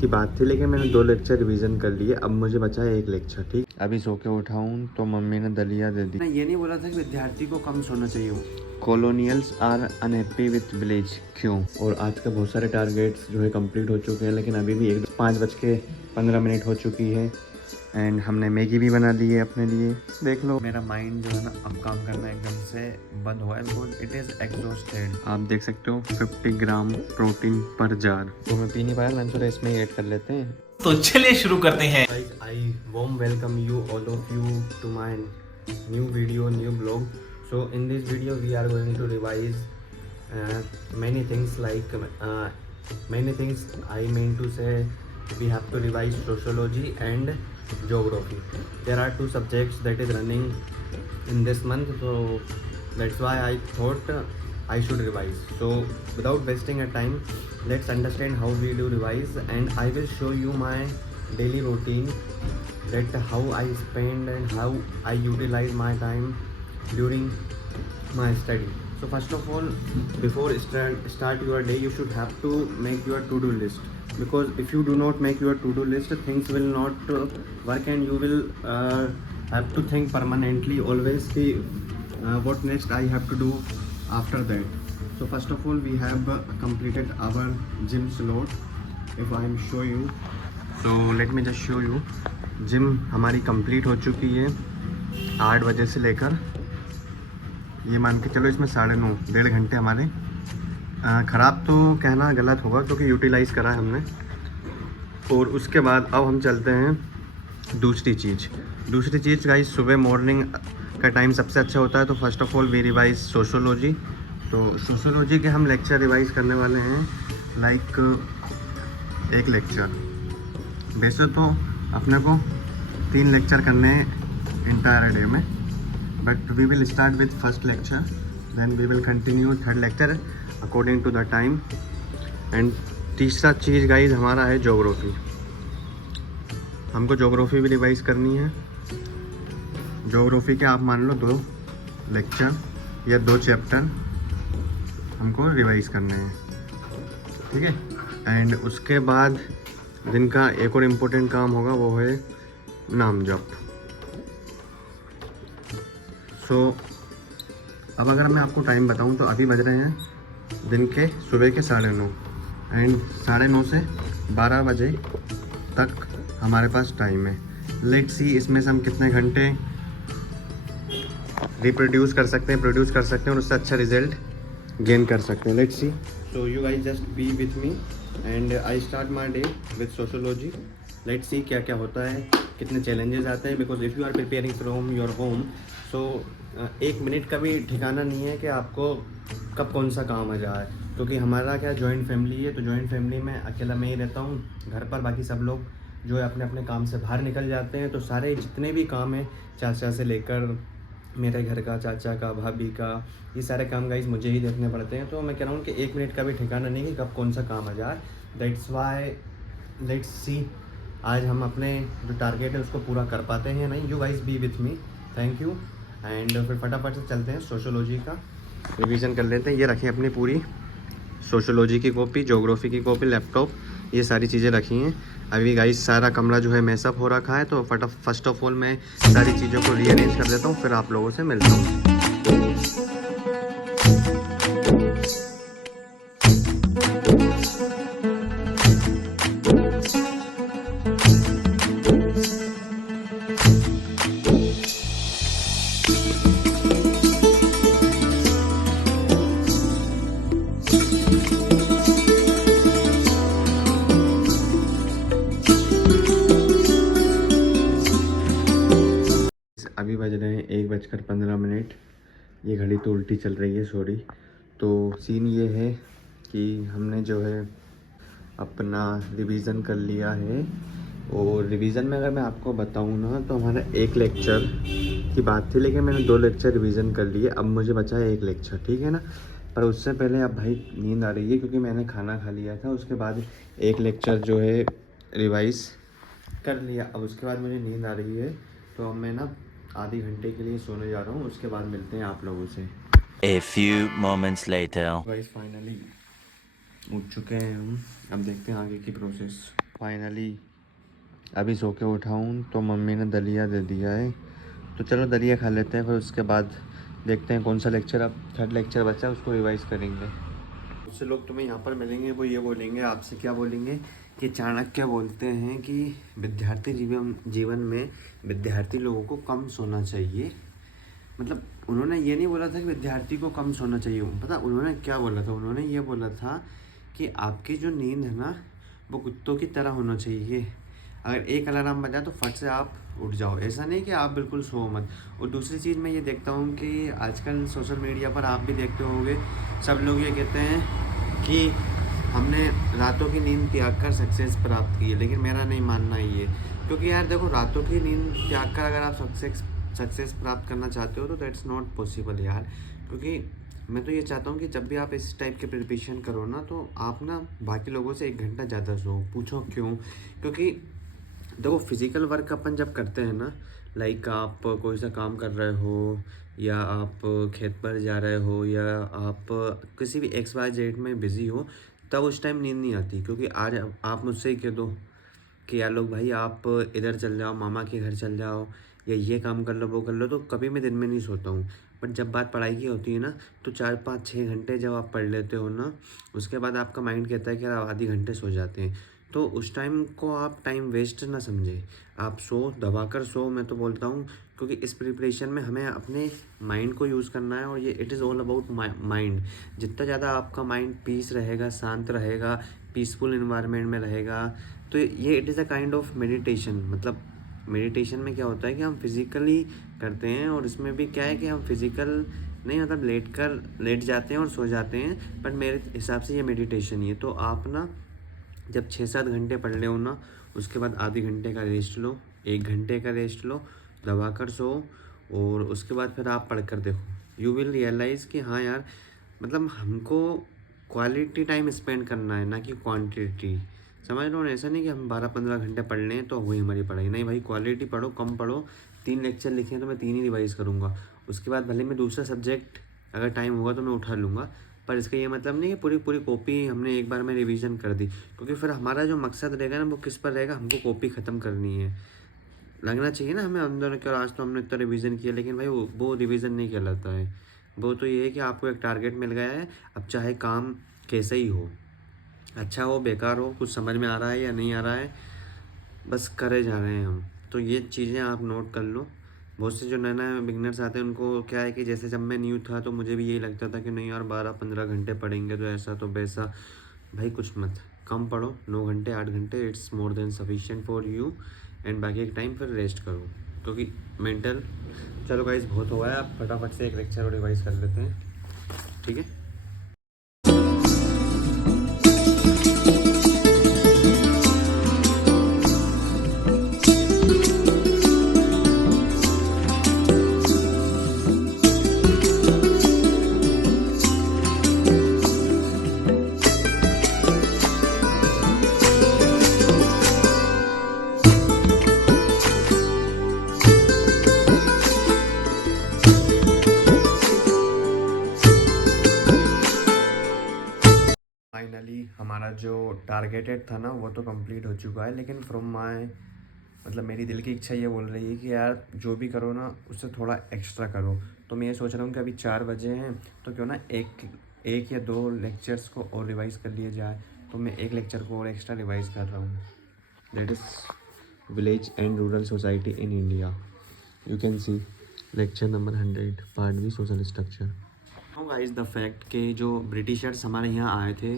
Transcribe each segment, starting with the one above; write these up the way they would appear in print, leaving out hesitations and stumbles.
की बात थी, लेकिन मैंने 2 लेक्चर रिवीजन कर लिए। अब मुझे बचा है 1 लेक्चर। ठीक, अभी सो के उठाऊँ तो मम्मी ने दलिया दे दी। मैं ये नहीं बोला था कि विद्यार्थी को कम सोना चाहिए। कॉलोनियल्स आर अनहैप्पी विथ विलेज, क्यों? और आज का बहुत सारे टारगेट्स जो है कंप्लीट हो चुके हैं, लेकिन अभी भी 5:15 हो चुकी है। एंड हमने मैगी भी बना ली है अपने लिए। देख लो मेरा माइंड जो है ना अब काम करना एकदम से बंद हुआ है, बिकॉज इट इज़ एग्जॉस्टेड। आप देख सकते हो 50 ग्राम प्रोटीन पर जार। तो मैं पी नहीं पाया, मैंने सोचा इसमें ही ऐड कर लेते हैं। तो चलिए शुरू करते हैं। I warm welcome you all of you to my new video, new blog. So in this video we are going to revise many things, like many things I mean to say. We have to revise sociology and geography. There are 2 subjects that is running in this month, so that's why I thought I should revise. So without wasting a time, let's understand how we do revise, and I will show you my daily routine, that how I spend and how I utilize my time during my study. So first of all, before start your day, you should have to make your to-do list, because if you do not make your to-do list, things will not work, and you will have to think permanently always ki, what next I have to do after that. So first of all, we have completed our gym slot. If I am show you, so let me just show you. Gym हमारी complete हो चुकी है 8 बजे से लेकर, ये मान के चलो इसमें 9:30 1.5 घंटे हमारे। ख़राब तो कहना गलत होगा, क्योंकि यूटिलाइज़ करा है हमने। और उसके बाद अब हम चलते हैं दूसरी चीज़ गाइस, सुबह मॉर्निंग का टाइम सबसे अच्छा होता है। तो first of all we revise sociology. तो सोशोलॉजी के हम लेक्चर रिवाइज़ करने वाले हैं, लाइक 1 लेक्चर। वैसे तो अपने को 3 लेक्चर करने हैं इंटायर डे में, but we will start with first lecture, then we will continue third lecture according to the time. And तीसरा चीज़ गाइज हमारा है ज्योग्राफी। हमको ज्योग्राफी भी रिवाइज करनी है। ज्योग्राफी के आप मान लो 2 लेक्चर या 2 चैप्टर हमको रिवाइज करने हैं, ठीक है। एंड उसके बाद दिन का एक और इम्पोर्टेंट काम होगा, वो है नाम जप। सो अब अगर मैं आपको टाइम बताऊं तो अभी बज रहे हैं दिन के सुबह के 9:30, एंड 9:30 से 12 बजे तक हमारे पास टाइम है। लेट्स सी इसमें से हम कितने घंटे रिप्रोड्यूस कर सकते हैं, प्रोड्यूस कर सकते हैं, और उससे अच्छा रिजल्ट गेन कर सकते हैं। Let's see. So you guys just be with me and I start my day with sociology. Let's see क्या क्या होता है, कितने चैलेंजेस आते हैं, because if you are preparing from your home, so 1 minute का भी ठिकाना नहीं है कि आपको कब कौन सा काम आ जाए। क्योंकि हमारा क्या जॉइंट फैमिली है, तो जॉइंट फैमिली में अकेला मैं ही रहता हूँ घर पर, बाकी सब लोग जो है अपने अपने काम से बाहर निकल जाते हैं। तो सारे जितने भी काम हैं, चाचा से लेकर मेरे घर का, चाचा का, भाभी का, ये सारे काम गाइस मुझे ही देखने पड़ते हैं। तो मैं कह रहा हूँ कि 1 मिनट का भी ठिकाना नहीं कि कब कौन सा काम आ जाए। दैट्स वाई लेट्स सी आज हम अपने जो टारगेट है उसको पूरा कर पाते हैं या नहीं। You guys B with me, thank you. And फिर फटाफट से चलते हैं सोशोलॉजी का रिवीजन कर लेते हैं। ये रखें अपनी पूरी सोशोलॉजी की कॉपी, ज्योग्राफी की कॉपी, लैपटॉप, ये सारी चीज़ें रखी हैं। अभी गाइस सारा कमरा जो है मैसअप हो रखा है, तो फर्स्ट ऑफ ऑल मैं सारी चीज़ों को रीअरेंज कर देता हूँ, फिर आप लोगों से मिलता हूँ। अभी बज रहे हैं 1:15। ये घड़ी तो उल्टी चल रही है, सॉरी। तो सीन ये है कि हमने जो है अपना रिवीज़न कर लिया है, और रिवीज़न में अगर मैं आपको बताऊँ ना, तो हमारा 1 लेक्चर की बात थी, लेकिन मैंने 2 लेक्चर रिवीज़न कर लिए। अब मुझे बचा है 1 लेक्चर, ठीक है ना। पर उससे पहले अब भाई नींद आ रही है, क्योंकि मैंने खाना खा लिया था। उसके बाद 1 लेक्चर जो है रिवाइज़ कर लिया। अब उसके बाद मुझे नींद आ रही है, तो अब मैं ना आधे घंटे के लिए सोने जा रहा हूँ। उसके बाद मिलते हैं आप लोगों से। A few moments later. Guys finally उठ चुके हैं हम। अब देखते हैं आगे की प्रोसेस। फाइनली अभी सो के उठा हूँ तो मम्मी ने दलिया दे दिया है, तो चलो दलिया खा लेते हैं, फिर उसके बाद देखते हैं कौन सा लेक्चर, अब थर्ड लेक्चर बचा है उसको रिवाइज करेंगे। उससे लोग तुम्हें यहाँ पर मिलेंगे, वो ये बोलेंगे आपसे, क्या बोलेंगे कि चाणक्य बोलते हैं कि विद्यार्थी जीवन में विद्यार्थी लोगों को कम सोना चाहिए। मतलब उन्होंने ये नहीं बोला था कि विद्यार्थी को कम सोना चाहिए, पता उन्होंने क्या बोला था, उन्होंने ये बोला था कि आपकी जो नींद है ना वो कुत्तों की तरह होना चाहिए। अगर एक अलार्म बजा तो फट से आप उठ जाओ, ऐसा नहीं कि आप बिल्कुल सो मत। और दूसरी चीज़ मैं ये देखता हूँ कि आजकल सोशल मीडिया पर आप भी देखते होंगे, सब लोग ये कहते हैं कि हमने रातों की नींद त्याग कर सक्सेस प्राप्त की है, लेकिन मेरा नहीं मानना ये, क्योंकि यार देखो रातों की नींद त्याग कर अगर आप सक्सेस प्राप्त करना चाहते हो तो दैट्स नॉट पॉसिबल यार। क्योंकि मैं तो ये चाहता हूँ कि जब भी आप इस टाइप के प्रिपरेशन करो ना तो आप ना बाकी लोगों से 1 घंटा ज़्यादा सो। पूछो क्यों? क्योंकि देखो फिज़िकल वर्क अपन जब करते हैं ना, लाइक आप कोई सा काम कर रहे हो या आप खेत पर जा रहे हो या आप किसी भी XYZ में बिज़ी हो, तब उस टाइम नींद नहीं आती। क्योंकि आज आप मुझसे ही कह दो कि यार लोग भाई आप इधर चल जाओ, मामा के घर चल जाओ या ये काम कर लो वो कर लो, तो कभी मैं दिन में नहीं सोता हूँ। बट जब बात पढ़ाई की होती है ना तो 4-5-6 घंटे जब आप पढ़ लेते हो ना, उसके बाद आपका माइंड कहता है कि यार आधी घंटे सो जाते हैं। तो उस टाइम को आप टाइम वेस्ट ना समझे, आप सो, दबाकर सो मैं तो बोलता हूँ। क्योंकि इस प्रिपरेशन में हमें अपने माइंड को यूज़ करना है, और ये it is all about mind. जितना ज़्यादा आपका माइंड पीस रहेगा, शांत रहेगा, पीसफुल इन्वायरमेंट में रहेगा, तो ये it is a kind of meditation. मतलब मेडिटेशन में क्या होता है कि हम फिज़िकली करते हैं, और इसमें भी क्या है कि हम फिज़िकल नहीं, मतलब लेट जाते हैं और सो जाते हैं, बट मेरे हिसाब से ये मेडिटेशन ही है। तो आप ना जब 6-7 घंटे पढ़ ले हो ना, उसके बाद आधे घंटे का रेस्ट लो, 1 घंटे का रेस्ट लो, दबा कर सो, और उसके बाद फिर आप पढ़ कर देखो, यू विल रियलाइज़ कि हाँ यार, मतलब हमको क्वालिटी टाइम स्पेंड करना है, ना कि क्वांटिटी। समझ लो ना, ऐसा नहीं कि हम 12-15 घंटे पढ़ लें तो वही हमारी पढ़ाई। नहीं भाई, क्वालिटी पढ़ो, कम पढ़ो। 3 लेक्चर लिखे हैं तो मैं 3 ही रिवाइज़ करूँगा। उसके बाद भले मैं दूसरा सब्जेक्ट अगर टाइम होगा तो मैं उठा लूँगा, पर इसका ये मतलब नहीं कि पूरी पूरी कॉपी हमने एक बार में रिवीजन कर दी। क्योंकि फिर हमारा जो मकसद रहेगा ना वो किस पर रहेगा, हमको कॉपी ख़त्म करनी है। लगना चाहिए ना हमें अंदर कि आज तो हमने इतना रिवीजन किया, लेकिन भाई वो रिवीजन नहीं कहलाता है। वो तो ये है कि आपको एक टारगेट मिल गया है, अब चाहे काम कैसा ही हो, अच्छा हो बेकार हो, कुछ समझ में आ रहा है या नहीं आ रहा है, बस करे जा रहे हैं हम। तो ये चीज़ें आप नोट कर लो। बहुत से जो नए नए बिगनर्स आते हैं उनको क्या है कि जैसे जब मैं न्यू था तो मुझे भी यही लगता था कि नहीं यार 12-15 घंटे पढ़ेंगे तो ऐसा तो वैसा। भाई कुछ मत, कम पढ़ो, 9 घंटे 8 घंटे it's more than sufficient for you, and बाकी एक टाइम फिर रेस्ट करो। क्योंकि मेंटल, चलो गाइस बहुत हुआ है, आप फटाफट से एक लेक्चर और रिवाइज कर लेते हैं, ठीक है। फाइनली हमारा जो टारगेटेड था ना वो तो कंप्लीट हो चुका है, लेकिन फ्रॉम माय मतलब मेरी दिल की इच्छा ये बोल रही है कि यार जो भी करो ना उससे थोड़ा एक्स्ट्रा करो। तो मैं ये सोच रहा हूँ कि अभी 4 बजे हैं तो क्यों ना एक या 2 लेक्चर्स को और रिवाइज़ कर लिया जाए। तो मैं एक लेक्चर को और एक्स्ट्रा रिवाइज़ कर रहा हूँ, that is village and rural society in India. You can see lecture number 100, part B, social structure. Guys the fact कि जो ब्रिटिशर्स हमारे यहाँ आए थे,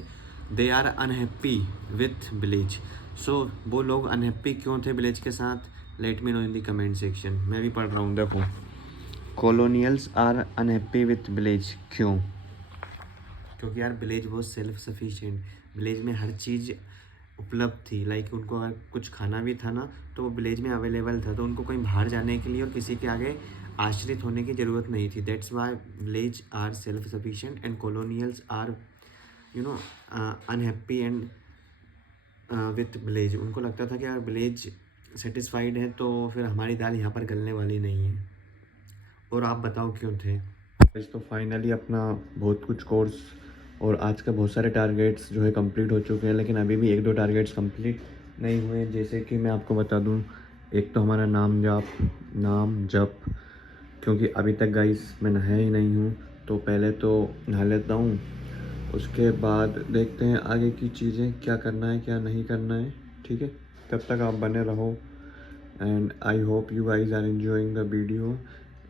they are unhappy with village. So वो लोग अनहैप्पी क्यों थे विलेज के साथ, let me know in the comment section. मैं भी पढ़ रहा हूँ, देखो, colonials are unhappy with village, क्यों? क्योंकि यार विलेज वो सेल्फ सफिशिएंट, विलेज में हर चीज़ उपलब्ध थी। लाइक उनको अगर कुछ खाना भी था ना तो वो विलेज में अवेलेबल था, तो उनको कहीं बाहर जाने के लिए और किसी के आगे आश्रित होने की ज़रूरत नहीं थी। That's why village are self sufficient and colonials are unhappy and with village. उनको लगता था कि अगर विलेज सेटिस्फाइड है तो फिर हमारी दाल यहाँ पर गलने वाली नहीं है। और आप बताओ क्यों थे? तो फाइनली अपना बहुत कुछ कोर्स और आज का बहुत सारे टारगेट्स जो है कंप्लीट हो चुके हैं, लेकिन अभी भी 1-2 टारगेट्स कंप्लीट नहीं हुए। जैसे कि मैं आपको बता दूं, एक तो हमारा नाम जप, क्योंकि अभी तक गाइस मैं नहाया ही नहीं हूँ, तो पहले तो नहा लेता हूँ, उसके बाद देखते हैं आगे की चीज़ें, क्या करना है क्या नहीं करना है। ठीक है, तब तक आप बने रहो and I hope you guys are enjoying the video.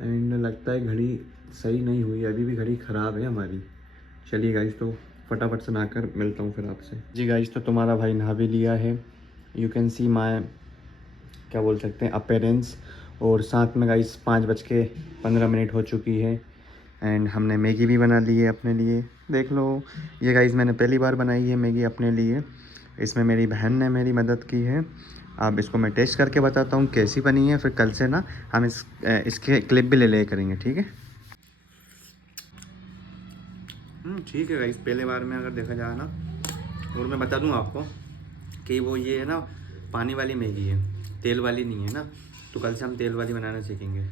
And लगता है घड़ी सही नहीं हुई, अभी भी घड़ी ख़राब है हमारी। चलिए गाइज, तो फटाफट से नहाकर मिलता हूँ फिर आपसे। जी गाइज, तो तुम्हारा भाई नहा भी लिया है, यू कैन सी माई क्या बोल सकते हैं अपेरेंस। और साथ में गाइस 5:15 हो चुकी है एंड हमने मैगी भी बना ली है अपने लिए। देख लो, ये गाइस मैंने पहली बार बनाई है मैगी अपने लिए, इसमें मेरी बहन ने मेरी मदद की है। अब इसको मैं टेस्ट करके बताता हूँ कैसी बनी है, फिर कल से ना हम इसके क्लिप भी ले करेंगे। ठीक है, ठीक है गाइस, पहले बार में अगर देखा जाए ना, और मैं बता दूँ आपको कि वो ये है ना पानी वाली मैगी है, तेल वाली नहीं है ना, तो कल से हम तेल वाली बनाना सीखेंगे।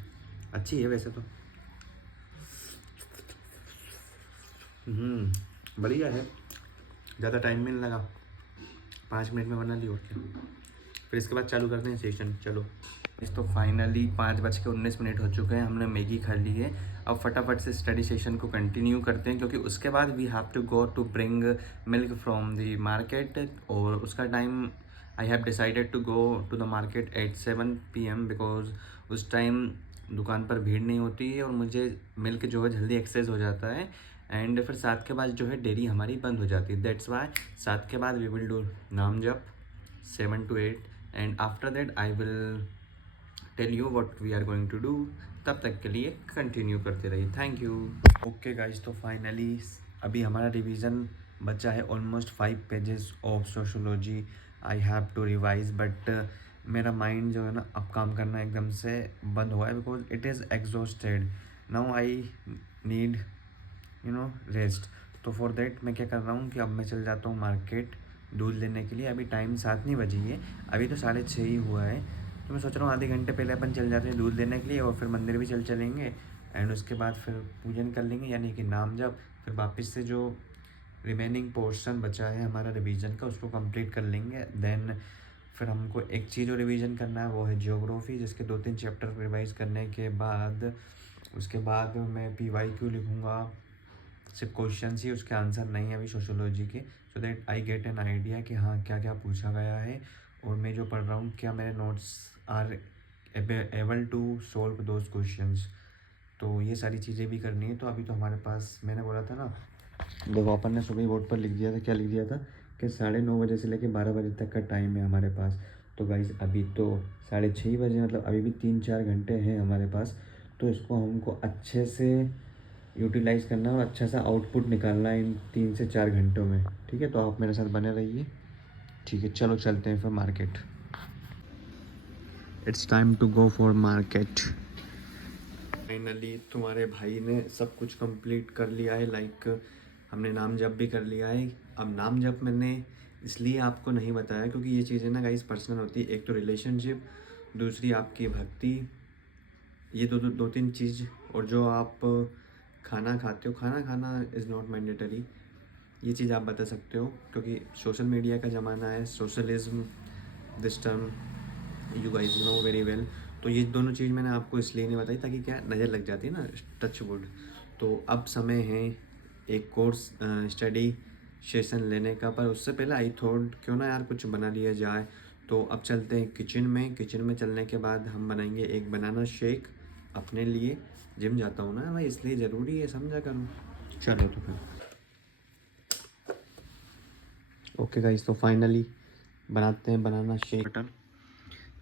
अच्छी है वैसे तो, बढ़िया है, ज़्यादा टाइम भी नहीं लगा, 5 मिनट में बना ली और क्या। फिर इसके बाद चालू करते हैं सेशन। चलो, इस तो फाइनली 5:19 हो चुके हैं, हमने मैगी खा ली है। अब फटाफट से स्टडी सेशन को कंटिन्यू करते हैं, क्योंकि उसके बाद we have to go to bring milk from the market, और उसका time I have decided to go to the market at 7 PM, because उस टाइम दुकान पर भीड़ नहीं होती है और मुझे मिल्क जो है जल्दी एक्सेस हो जाता है। एंड फिर 7 के बाद जो है डेयरी हमारी बंद हो जाती है, दैट्स वाई 7 के बाद वी विल डू नाम जप 7 to 8, and after that I will tell you what we are going to do. तब तक के लिए कंटिन्यू करते रहिए, थैंक यू। ओके गाइज, तो फाइनली अभी हमारा रिवीजन बचा है almost 5 pages of sociology I have to revise, but मेरा माइंड जो है ना अब काम करना एकदम से बंद हुआ है, because it is exhausted now, I need rest. तो फॉर देट मैं क्या कर रहा हूँ कि अब मैं चल जाता हूँ मार्केट दूध लेने के लिए। अभी टाइम 7 नहीं बजी है, अभी तो 6:30 ही हुआ है, तो मैं सोच रहा हूँ आधे घंटे पहले अपन चल जाते हैं दूध लेने के लिए, और फिर मंदिर भी चलेंगे एंड उसके बाद फिर पूजन कर लेंगे, यानी कि नाम जप। फिर वापस से जो रिमेनिंग पोर्शन बचा है हमारा रिवीजन का, उसको कंप्लीट कर लेंगे। देन फिर हमको एक चीज़ और रिवीजन करना है, वो है ज्योग्राफी, जिसके 2-3 चैप्टर रिवाइज करने के बाद उसके बाद मैं PYQ लिखूँगा, सिर्फ क्वेश्चन ही, उसके आंसर नहीं है अभी सोशोलॉजी के, so that I get an idea कि हाँ क्या क्या पूछा गया है, और मैं जो पढ़ रहा हूँ क्या मेरे notes are able to solve those questions. तो ये सारी चीज़ें भी करनी है। तो अभी तो हमारे पास, मैंने बोला था ना, देखो अपन ने सुबह ही बोर्ड पर लिख दिया था, क्या लिख दिया था कि 9:30 बजे से लेकर 12 बजे तक का टाइम है हमारे पास। तो गाइस अभी तो 6:30 बजे, मतलब अभी भी 3-4 घंटे हैं हमारे पास, तो इसको हमको अच्छे से यूटिलाइज़ करना और अच्छा सा आउटपुट निकालना है इन 3 से 4 घंटों में। ठीक है, तो आप मेरे साथ बने रहिए। ठीक है, चलो चलते हैं फिर market. It's time to go for market. Finally तुम्हारे भाई ने सब कुछ कंप्लीट कर लिया है, लाइक हमने नाम जप भी कर लिया है। अब नाम जप मैंने इसलिए आपको नहीं बताया क्योंकि ये चीज़ें ना गाइस पर्सनल होती है। एक तो रिलेशनशिप, दूसरी आपकी भक्ति, ये दो तीन चीज़, और जो आप खाना खाते हो, खाना खाना इज़ नॉट मैंडेटरी, ये चीज़ आप बता सकते हो, क्योंकि सोशल मीडिया का ज़माना है, socialism, this term you guys know very well. तो ये दोनों चीज़ मैंने आपको इसलिए नहीं बताई ताकि क्या नज़र लग जाती है ना, टच वुड। तो अब समय है एक कोर्स स्टडी सेशन लेने का, पर उससे पहले आई थॉट क्यों ना यार कुछ बना लिया जाए। तो अब चलते हैं किचन में। किचन में चलने के बाद हम बनाएंगे एक बनाना शेक अपने लिए। जिम जाता हूँ ना भाई, इसलिए ज़रूरी है, समझा करूँ। चलो तो फिर ओके गाइस, तो फाइनली बनाते हैं बनाना शेक। बटर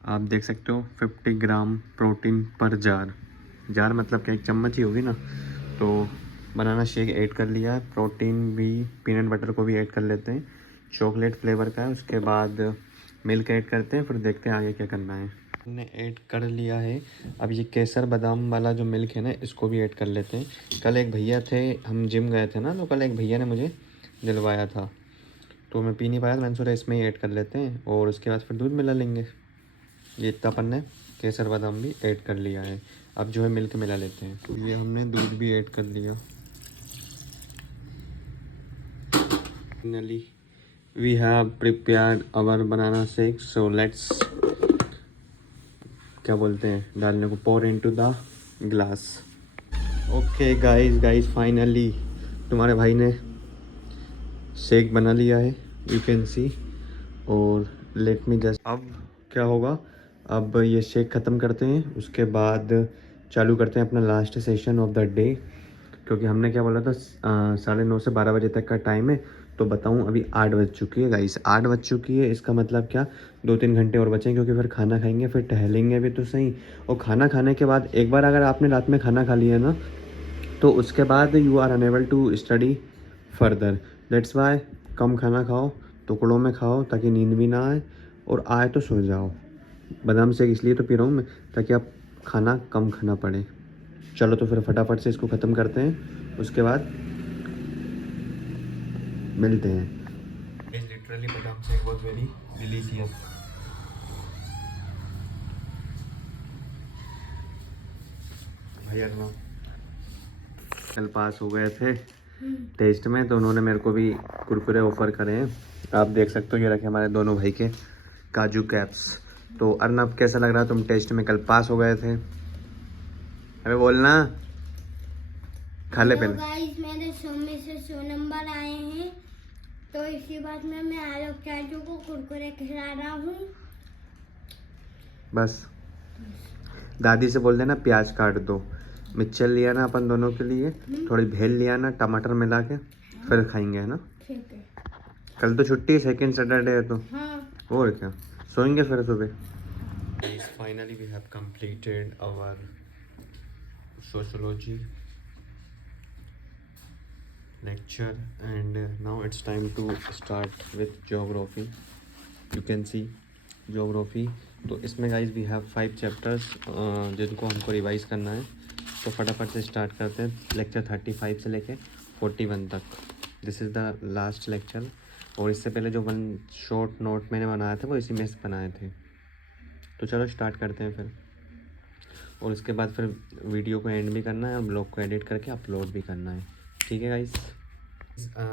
आप देख सकते हो 50 ग्राम प्रोटीन पर जार मतलब क्या, 1 चम्मच ही होगी ना। तो बनाना शेक ऐड कर लिया है, प्रोटीन भी, पीनट बटर को भी ऐड कर लेते हैं, चॉकलेट फ्लेवर का है। उसके बाद मिल्क ऐड करते हैं, फिर देखते हैं आगे क्या करना है। हमने ऐड कर लिया है। अब ये केसर बादाम वाला जो मिल्क है ना, इसको भी ऐड कर लेते हैं। कल एक भैया थे, हम जिम गए थे ना, तो कल एक भैया ने मुझे दिलवाया था, तो मैं पी नहीं पाया, तो मैंने सोचा इसमें ही ऐड कर लेते हैं, और उसके बाद फिर दूध मिला लेंगे। ये इतना अपन ने केसर बादाम भी ऐड कर लिया है। अब जो है मिल्क मिला लेते हैं। तो ये हमने दूध भी ऐड कर लिया। Finally we have prepared our banana shake, so let's क्या बोलते हैं डालने को pour into the glass. Okay guys finally तुम्हारे भाई ने शेक बना लिया है, you can see. और let me just अब क्या होगा, अब ये शेक ख़त्म करते हैं, उसके बाद चालू करते हैं अपना last session of the day, क्योंकि हमने क्या बोला था 9:30 से 12 बजे तक का टाइम है। तो बताऊं अभी 8 बज चुकी है गाइस, 8 बज चुकी है। इसका मतलब क्या 2-3 घंटे और बचें, क्योंकि फिर खाना खाएंगे, फिर टहलेंगे भी तो सही। और खाना खाने के बाद एक बार अगर आपने रात में खाना खा लिया ना, तो उसके बाद you are unable to study further. That's why कम खाना खाओ, टुकड़ों में खाओ, ताकि नींद भी ना आए, और आए तो सो जाओ। बादाम शेक इसलिए तो पी रहा हूँ मैं, ताकि आप खाना कम खाना पड़े। चलो तो फिर फटाफट से इसको ख़त्म करते हैं, उसके बाद मिलते हैं। लिटरली बादाम शेक वाज वेरी डिलीशियस। भैया कल पास हो गए थे टेस्ट में, तो उन्होंने मेरे को भी कुरकुरे ऑफ़र करे हैं। आप देख सकते हो, ये रखे हमारे दोनों भाई के काजू कैप्स। तो अर्नब कैसा लग रहा है, तुम टेस्ट में कल पास हो गए थे? अरे बोलना, खा ले पहले। गाइस मेरे 100 में से 100 नंबर आए हैं, तो इसी बात में मैं आलोक चाचू को कुरकुरे खिला रहा हूँ। बस दादी से बोल देना प्याज काट दो। मिक्सचर लिया ना अपन दोनों के लिए, थोड़ी भेल लिया ना टमाटर मिला के, फिर खाएंगे, है ना? ठीक है। कल तो छुट्टी है, सेकेंड सैटरडे है तो। हाँ। और क्या, सोएंगे फिर सुबह। Finally we have completed our sociology lecture, and now it's time to start with geography. You can see geography. तो इसमें गाइज वी हैव 5 चैप्टर्स जिनको हमको रिवाइज करना है। तो फटाफट से स्टार्ट करते हैं लेक्चर 35 से लेके 41 तक। This is the last lecture. और इससे पहले जो 1 शॉर्ट नोट मैंने बनाया था वो इसी में से बनाए थे। तो चलो स्टार्ट करते हैं फिर, और उसके बाद फिर वीडियो को एंड भी करना है और ब्लॉग को एडिट करके अपलोड भी करना है। ठीक है गाइस।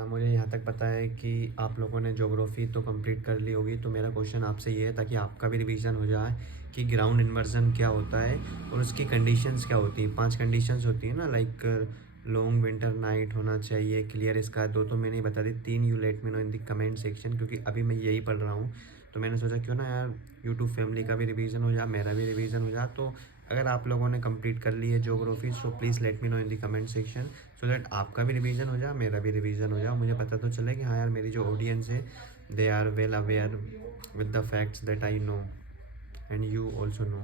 मुझे यहाँ तक पता है कि आप लोगों ने ज्योग्राफी तो कंप्लीट कर ली होगी, तो मेरा क्वेश्चन आपसे ये है, ताकि आपका भी रिवीजन हो जाए कि ग्राउंड इन्वर्जन क्या होता है और उसकी कंडीशंस क्या होती हैं। 5 कंडीशंस होती हैं ना, लाइक लॉन्ग विंटर नाइट होना चाहिए, क्लियर स्काई। 2 तो मैंने ही बता दी, 3 you let me know in the comment section, क्योंकि अभी मैं यही पढ़ रहा हूँ। तो मैंने सोचा क्यों ना यार यूट्यूब फैमिली का भी रिवीजन हो जाए, मेरा भी रिवीजन हो जाए। तो अगर आप लोगों ने कंप्लीट कर ली है geography, so please let me know in the comment section, so that आपका भी रिवीजन हो जाए, मेरा भी रिवीजन हो जाए। मुझे पता तो चले कि हाँ यार मेरी जो ऑडियंस है they are well aware with the facts that I know and you also no.